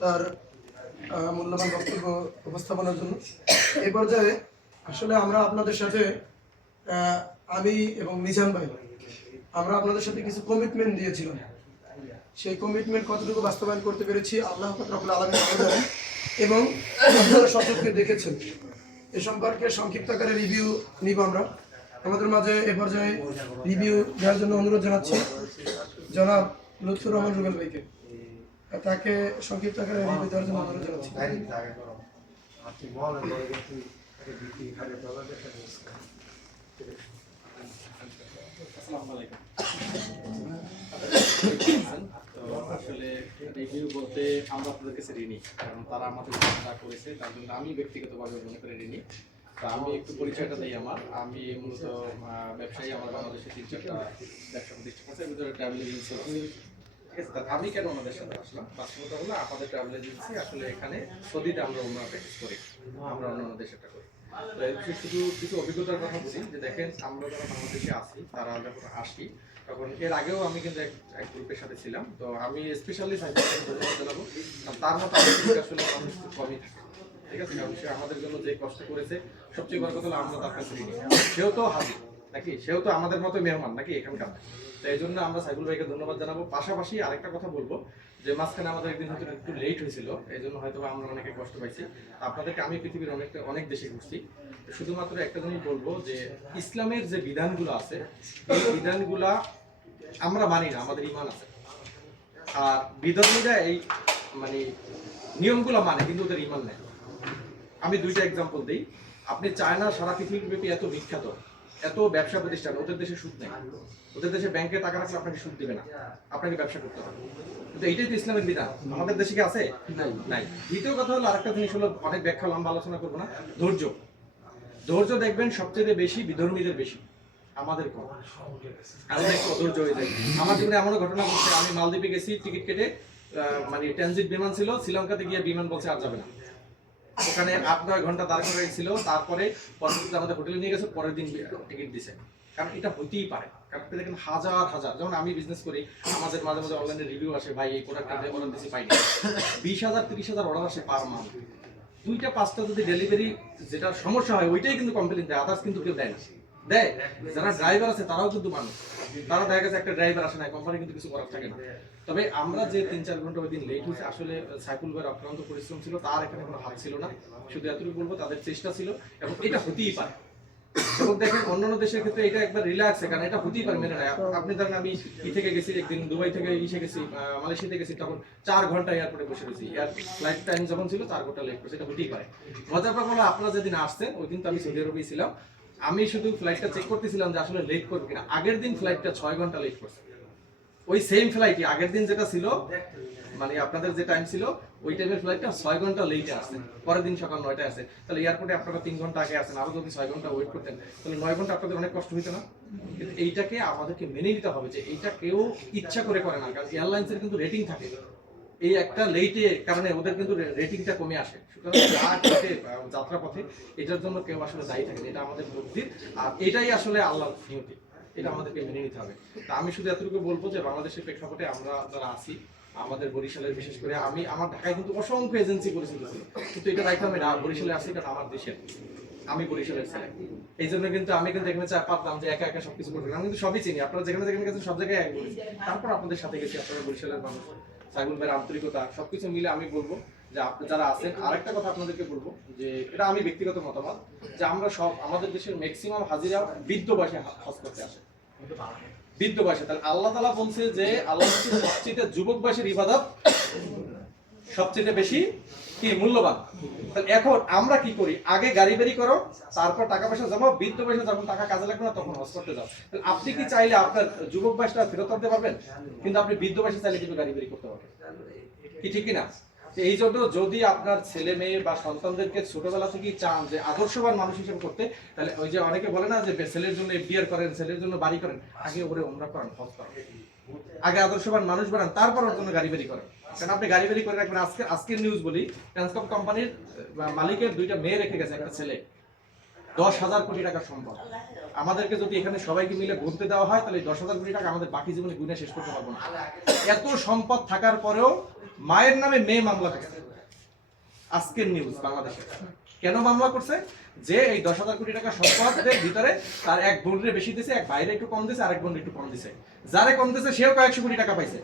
তার মূল্যবান বক্তব্য উপস্থাপনের জন্য। এই পর্যায়ে আসলে আমরা আপনাদের সাথে আমি এবং মিজান ভাই, আমরা আপনাদের সাথে কিছু কমিটমেন্ট দিয়েছিলাম। সেই কমিটমেন্ট কতটুকু বাস্তবায়ন করতে পেরেছি আল্লাহ রবুল আলমী এবং সচক্ষে দেখেছেন। এ সম্পর্কে সংক্ষিপ্ত আকারে রিভিউ নিব আমরা। আমাদের মাঝে এ পর্যায়ে রিভিউ দেওয়ার জন্য অনুরোধ জানাচ্ছি। জনাব লুৎফুর রহমান রুবেল ভাইকে। তাকে সংক্ষিপ্ত আকারে রিভিউ দেওয়ার জন্য অনুরোধ। তো আসলে রিভিউ বলতে আমরা আপনাদের কাছে ঋণী কারণ তারা আমাদের যা করেছে তার জন্য আমি ব্যক্তিগতভাবে মনে করে ঋণী। তো আমি একটু পরিচয়টা দিই আমার। আমি মূলত ব্যবসায়ী আমার বাংলাদেশে তিন চারটা ব্যবসা প্রতিষ্ঠান আছে ট্রাভেল এজেন্সি আমি কেন ওনাদের সাথে আসলাম? বাস্তবতা হলো আমাদের ট্রাভেল এজেন্সি আসলে এখানে সৌদিতে আমরা অন্য প্যাকেজ করি, আমরা অন্য দেশেরটা করি। শুধু কিছু অভিজ্ঞতার কথা বলি, যে দেখেন, আমরা যারা বাংলাদেশে আসি তারা যখন আসি, তখন এর আগেও আমি কিন্তু এক গ্রুপের সাথে ছিলাম। তো আমি স্পেশালি জানাব তার মতো আসলে মানুষ খুব কমই থাকে। ঠিক আছে, কারণ সে আমাদের জন্য যে কষ্ট করেছে, সবচেয়ে বড় কথা হলো আমরা তার কাছে সেও তো হাজির। নাকি? সেও তো আমাদের মতো মেহমান নাকি এখানকার? তো এই জন্য আমরা সাইকুল ভাইকে ধন্যবাদ জানাব। পাশাপাশি আরেকটা কথা বলব, যে মাঝখানে আমাদের একদিন হয়তো একটু লেট হয়েছিল, এই জন্য হয়তো আমরা অনেকে কষ্ট পাইছি। আপনাদেরকে আমি পৃথিবীর অনেক অনেক দেশে ঘুরছি। শুধুমাত্র একটা জিনিস বলব যে, ইসলামের যে বিধানগুলো আছে, এই বিধানগুলা আমরা মানি না, আমাদের ইমান আছে। আর বিধর্মীরা এই মানে নিয়মগুলো মানে কিন্তু ওদের ইমান নেই। আমি দুইটা এক্সাম্পল দিই। আপনি চায়না সারা পৃথিবীব্যাপী এত বিখ্যাত এত ব্যবসা প্রতিষ্ঠান ওদের দেশে সুদ নেই। ওদের দেশে ব্যাংকে টাকা রাখলে আপনাকে সুদ দিবে না। আপনাকে ব্যবসা করতে হবে। কিন্তু এইটাই তো ইসলামের বিধান। আমাদের দেশে কি আছে? নাই। দ্বিতীয় কথা হলো আরেকটা জিনিস হলো অনেক ব্যাখ্যা লম্বা আলোচনা করব না। ধৈর্য। ধৈর্য দেখবেন সবচেয়ে বেশি বিধর্মীদের বেশি। আমাদের কম। একটু অধৈর্য হয়ে যাই আমার জীবনে এমনও ঘটনা ঘটছে। আমি মালদ্বীপে গেছি টিকিট কেটে মানে ট্রানজিট বিমান ছিল শ্রীলঙ্কাতে গিয়ে বিমান বলছে আর যাবে না। ওখানে আট নয় ঘণ্টা দাঁড় করে ছিল তারপরে পরবর্তীতে আমাদের হোটেলে নিয়ে গেছে, পরের দিন টিকিট দিছে কারণ এটা হইতেই পারে কারণ দেখেন হাজার হাজার, যেমন আমি বিজনেস করি, আমাদের মাঝে মাঝে অনলাইনে রিভিউ আসে, ভাই, এই প্রোডাক্টটা অর্ডার দিছি, পাইনি। বিশ হাজার, তিরিশ হাজার অর্ডার আসে পার মান্থ দুইটা, পাঁচটা যদি ডেলিভারি যেটা সমস্যা হয়, ওইটাই কিন্তু কমপ্লেন দেয় আদার্স কিন্তু কেউ দেয় না। দেয়, যারা ড্রাইভার আছে তারাও কিন্তু মানুষ। তারা দেখা গেছে একটা ড্রাইভার আসে না কোম্পানি কিন্তু কিছু করার থাকে না। তবে আমরা যে তিন চার ঘণ্টা ওই দিন লেট হয়েছে, আসলে সাইকুল ভাইয়ের অক্লান্ত পরিশ্রম ছিল, তার এখানে কোনো হাত ছিল না। শুধু এতটুকু বলব, তাদের চেষ্টা ছিল, এবং এটা হতেই পারে। এবং দেখেন, অন্যান্য দেশের ক্ষেত্রে এটা একবার রিল্যাক্স কারণ এটা হতেই পারে, মেনে নেয়। আপনি ধরেন, আমি ই থেকে গেছি, একদিন দুবাই থেকে ইসে গেছি মালয়েশিয়াতে গেছি, তখন চার ঘণ্টা এয়ারপোর্টে বসে রয়েছি এয়ার ফ্লাইট টাইম যখন ছিল, চার ঘণ্টা লেট করছে এটা হতেই পারে। মজার ব্যাপার হলো, আপনারা যেদিন আসছেন, ওই দিন তো আমি সৌদি আরবেই ছিলাম। আমি শুধু ফ্লাইটটা চেক করতেছিলাম যে আসলে লেট করবে কিনা। আগের দিন ফ্লাইটটা ছয় ঘণ্টা লেট করছে। ওই সেম ফ্লাইটই আগের দিন যেটা ছিল মানে আপনাদের যে টাইম ছিল, ওই টাইমের ফ্লাইটটা ছয় ঘণ্টা লেটে আসছে। পরের দিন সকাল নয়টায় আসে তাহলে এয়ারপোর্টে আপনারা তিন ঘণ্টা আগে আসেন। আরও যদি ছয় ঘণ্টা ওয়েট করতেন, তাহলে নয় ঘণ্টা আপনাদের অনেক কষ্ট হইতো না? কিন্তু এইটাকে আমাদেরকে মেনে নিতে হবে যে এইটা কেউ ইচ্ছা করে করে না, কারণ এয়ারলাইন্সের কিন্তু রেটিং থাকে। এই একটা লেটে কারণে ওদের কিন্তু রেটিংটা কমে আসে। সুতরাং যা ঘটে, আহ, যাত্রাপথে এটার জন্য কেউ আসলে দায়ী থাকে এটা আমাদের বুদ্ধির আর এটাই আসলে আল্লাহর নিয়তি। এটা আমাদেরকে মেনে নিতে হবে। তা আমি শুধু এতটুকু বলব যে বাংলাদেশের প্রেক্ষাপটে আমরা যারা আছি আমাদের বরিশালের বিশেষ করে আমি আমার ঢাকায় কিন্তু অসংখ্য এজেন্সি পরিচিত ছিল কিন্তু এটা রাখতে আমি বরিশালে আসি কারণ আমার দেশের। আমি বরিশালের ছেলে। এই জন্য কিন্তু আমি কিন্তু এখানে চা পারতাম যে একা একা সবকিছু করতে আমি কিন্তু সবই চিনি। আপনারা যেখানে যেখানে গেছেন সব জায়গায় এক বলেছি। তারপর আপনাদের সাথে গেছি আপনারা বরিশালের মানুষ। সাইগুল ভাইয়ের আন্তরিকতা, সবকিছু মিলে আমি বলব যে আপনি যারা আছেন, আরেকটা কথা আপনাদেরকে বলব যে এটা আমি ব্যক্তিগত মতামত যে আমরা সব আমাদের দেশের ম্যাক্সিমাম হাজিরা বৃদ্ধ বয়সে হজ করতে আসে। বৃদ্ধ বয়সে তাহলে আল্লাহ তালা বলছে যে আল্লাহ সবচেয়ে যুবক বয়সের ইবাদত সবচেয়ে বেশি কি? মূল্যবান। এখন আমরা কি করি? আগে গাড়ি বাড়ি করো, তারপর টাকা পয়সা জমা বৃদ্ধ পয়সা যখন টাকা কাজে লাগবে না, তখন করতে যাও। আপনি কি চাইলে আপনার যুবক বয়সটা ফেরত আনতে পারবেন? কিন্তু আপনি বৃদ্ধ বয়সে চাইলে কিন্তু গাড়ি বাড়ি করতে পারবেন। কি ঠিক কিনা? এই জন্য যদি আপনার ছেলে মেয়ে বা সন্তানদেরকে ছোটবেলা থেকেই চান যে আদর্শবান মানুষ হিসেবে করতে, তাহলে ওই যে অনেকে বলে না যে ছেলের জন্য বিয়ার করেন, ছেলের জন্য বাড়ি করেন, আগে ওরে ওমরা করেন, হজ করেন। আগে আদর্শবান মানুষ বানান, তারপর ওর জন্য গাড়ি বাড়ি করেন। কারণ আপনি গাড়ি বাড়ি করে রাখবেন, আজকে আজকের নিউজ বলি ট্রান্সকম কোম্পানির মালিকের দুইটা মেয়ে রেখে গেছে, একটা ছেলে। দশ হাজার কোটি টাকা সম্পদ। আমাদেরকে যদি এখানে সবাইকে মিলে গুনতে দেওয়া হয়, তাহলে দশ হাজার কোটি টাকা আমাদের বাকি জীবনে গুনে শেষ করতে পারব না। এত সম্পদ থাকার পরেও মায়ের নামে মেয়ে মামলা করছে আজকের নিউজ বাংলাদেশে। কেন মামলা করছে? যে এই দশ হাজার কোটি টাকা সম্পদের ভিতরে তার এক বোনের বেশি দিছে, এক বাইরে একটু কম দিছে, আরেক বোন একটু কম দিছে। যারে কম দিছে, সেও কয়েকশো কোটি টাকা পাইছে।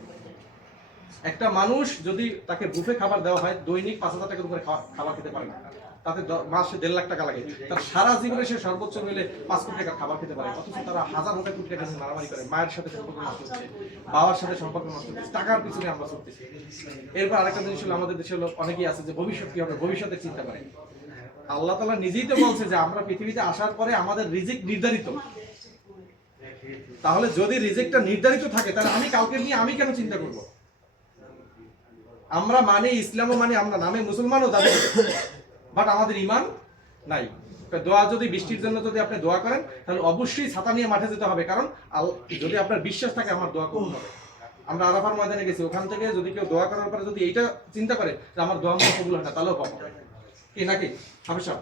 একটা মানুষ যদি তাকে বুফে খাবার দেওয়া হয়, দৈনিক পাঁচ হাজার টাকার করে খাবার খেতে পারে না। তাতে মাসে দেড় লাখ টাকা লাগে। তার সারা জীবনে সে সর্বোচ্চ মিলে পাঁচ কোটি টাকা খাবার খেতে পারে, অথচ তারা হাজার হাজার কোটি টাকা মারামারি করে, মায়ের সাথে সম্পর্ক নষ্ট হচ্ছে, বাবার সাথে সম্পর্ক নষ্ট হচ্ছে, টাকার পিছনে আমরা ছুটতেছি। এরপর আরেকটা জিনিস হলো, আমাদের দেশে হলো অনেকেই আছে যে ভবিষ্যৎ কি হবে ভবিষ্যতের চিন্তা করে। আল্লাহ তালা নিজেই তো বলছে যে আমরা পৃথিবীতে আসার পরে আমাদের রিজিক নির্ধারিত। তাহলে যদি রিজেক্টটা নির্ধারিত থাকে, তাহলে আমি কাউকে নিয়ে আমি কেন চিন্তা করব? আমরা মানে ইসলামও মানে আমরা নামে মুসলমানও দাবি বাট আমাদের ইমান নাই। দোয়া যদি বৃষ্টির জন্য যদি আপনি দোয়া করেন, তাহলে অবশ্যই ছাতা নিয়ে মাঠে যেতে হবে। কারণ যদি আপনার বিশ্বাস থাকে, আমার দোয়া কবুল হবে। আমরা আরাফার ময়দানে গেছি, ওখান থেকে যদি কেউ দোয়া করার পরে যদি এইটা চিন্তা করে যে আমার দোয়া মনে কবুল হয় না, তাহলেও পাবো কি নাকি? হাফিজ সাহেব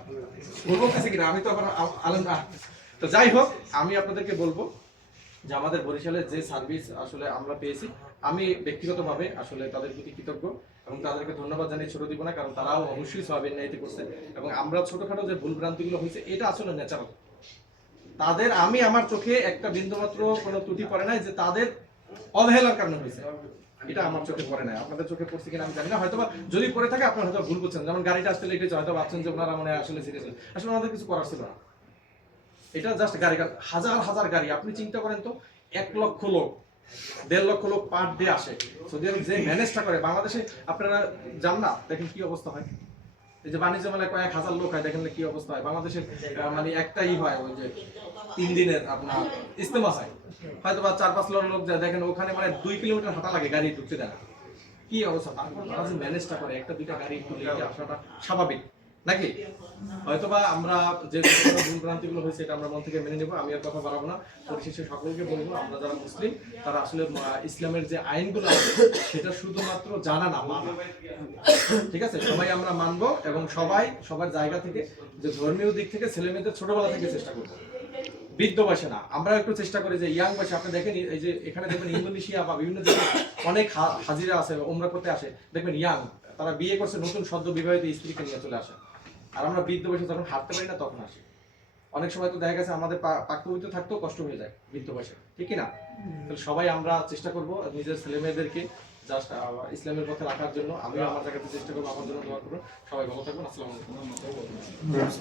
বলব কাছে কিনা? আমি তো আবার আলম তো যাই হোক, আমি আপনাদেরকে বলব যে আমাদের বরিশালের যে সার্ভিস আসলে আমরা পেয়েছি, আমি ব্যক্তিগতভাবে আসলে তাদের প্রতি কৃতজ্ঞ এবং তাদেরকে ধন্যবাদ জানিয়ে ছোট দিব না, কারণ তারাও অবশ্যই সবাই ন্যায়তি করছে এবং আমরা ছোটখাটো যে ভুল ভ্রান্তিগুলো হয়েছে, এটা আসলে ন্যাচারাল তাদের, আমি আমার চোখে একটা বিন্দুমাত্র কোনো ত্রুটি পড়ে নাই যে তাদের অবহেলার কারণে হয়েছে। এটা আমার চোখে পড়ে নাই। আপনাদের চোখে পড়ছে কিনা আমি জানি না। হয়তো যদি পড়ে থাকে, আপনারা হয়তো ভুল করছেন যেমন গাড়িটা আসতে লেগেছে হয়তো ভাবছেন যে ওনারা মনে আসলে সিরিয়াস আসলে ওনাদের কিছু করার ছিল না। এটা জাস্ট গাড়ি হাজার হাজার গাড়ি। আপনি চিন্তা করেন তো, এক লক্ষ লোক, দেড় লক্ষ লোক পার ডে আসে। সৌদি আরব যে ম্যানেজটা করে, বাংলাদেশে আপনারা যান না? দেখেন কি অবস্থা হয়। এই যে বাণিজ্য মেলায় কয়েক হাজার লোক হয়, দেখেন কি অবস্থা হয়। বাংলাদেশের মানে একটাই হয় ওই যে তিন দিনের আপনার ইস্তেমা হয়। হয়তো বা চার পাঁচ লক্ষ লোক যায়। দেখেন ওখানে মানে দুই কিলোমিটার হাঁটা লাগে, গাড়ি ঢুকতে দেয় কি অবস্থা? তারপর তারা যে ম্যানেজটা করে, একটা দুইটা গাড়ি একটু আসাটা স্বাভাবিক? নাকি? হয়তোবা আমরা যে ভুলগুলো হয়েছে এটা আমরা মন থেকে মেনে নেব, আমি আর কথা বাড়াবো না। পরিশেষে সকলকে বলব আমরা যারা মুসলিম, তারা আসলে ইসলামের যে আইনগুলো আছে, সেটা শুধুমাত্র জানা না, মানা। ঠিক আছে? সবাই আমরা মানবো এবং সবাই, সবার জায়গা থেকে, যে ধর্মীয় দিক থেকে ছেলে মেয়েদের ছোটবেলা থেকে চেষ্টা করব। বৃদ্ধ বয়সে না, আমরা একটু চেষ্টা করি যে ইয়াং বয়সে, আপনি দেখেন, এই যে এখানে দেখবেন ইন্দোনেশিয়া বা বিভিন্ন জায়গায় অনেক হাজিরা আছে ওমরা করতে আসে। দেখবেন ইয়াং, তারা বিয়ে করছে, নতুন সদ্য বিবাহিত স্ত্রীকে নিয়ে চলে আসে। আর আমরা বৃদ্ধ বয়সে যখন হাঁটতে পারি না তখন আসে। অনেক সময় তো দেখা গেছে আমাদের পা- পাক পবিত্র থাকতেও কষ্ট হয়ে যায় বৃদ্ধ বয়সে ঠিক কি না? তাহলে সবাই আমরা চেষ্টা করব নিজের ছেলে মেয়েদেরকে জাস্ট ইসলামের পথে রাখার জন্য। আমিও আমার জায়গাতে চেষ্টা করব আমার জন্য দোয়া করব সবাই ভালো থাকবেন আসসালামু আলাইকুম।